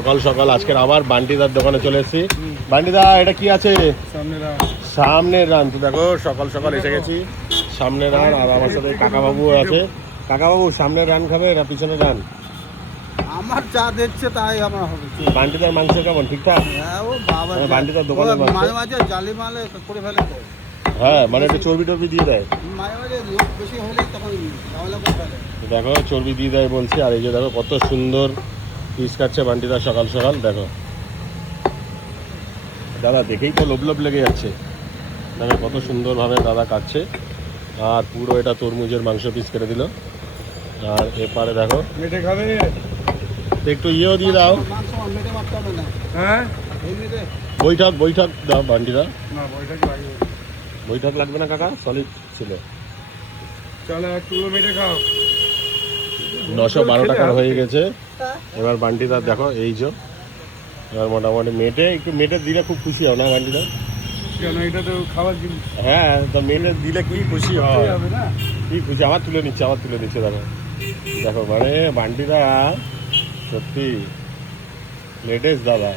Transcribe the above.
সকাল সকাল আজকের আবার বান্টিদার দোকানে চলে এসেছি। বান্টিদা এটা কি আছে? সামনের রান। তো দেখো সকাল সকাল এসে গেছি সামনের রান, আর আমার সাথে কাকাবাবু আছে। কাকাবাবু সামনের রান খাবে না পিছনের রান? আমার যা দেখছে তাই আমার হবে। বান্টিদার মাংস কেমন ঠিকঠাক? হ্যাঁ ও বাবা, বান্টিদার দোকানে মাঝে মাঝে জালি মালে করে ফেলে তো। হ্যাঁ মানে একটু চর্বি টর্বি দিয়ে দেয়, মাঝে মাঝে লোক বেশি হলেই তখন ঝামেলা করে ফেলে। দেখো চর্বি দিয়ে দেয় বলছি। আর এই যে দেখো কত সুন্দর পিস কাটছে বান্টিদা সকাল সকাল। দেখো দাদা দেখেই তো লোভ লোভ লেগে যাচ্ছে। দেখো কত সুন্দরভাবে দাদা কাটছে। আর পুরো এটা তরমুজের মাংস পিস কেটে দিল। আর এপারে দেখো মেটে খাবে তো একটু ইয়েও দিয়ে দাও। মাংস মেটে মারতে হবে না। হ্যাঁ এমনিতে বৈঠক দাও বান্টিদা। না বইটাকে লাগবে। বৈঠক লাগবে না কাকা, সলিড ছিল। চলো একটু মেটে খাও। 912 টাকার হয়ে গেছে। এবার বান্টিদা দেখো এই যে এবার মোটামুটি একটু মেটে দিলে খুব খুশি হয় না বান্টিদা? কেন এটা তো খাবার জিনিস হ্যাঁ তো মেটে দিলে কি খুশি হয়, হবে না। কি খুশি। আবার তুলে নিচ্ছে দেখো দেখো মানে বান্টিদা সত্যি লেটেস্ট দাদা।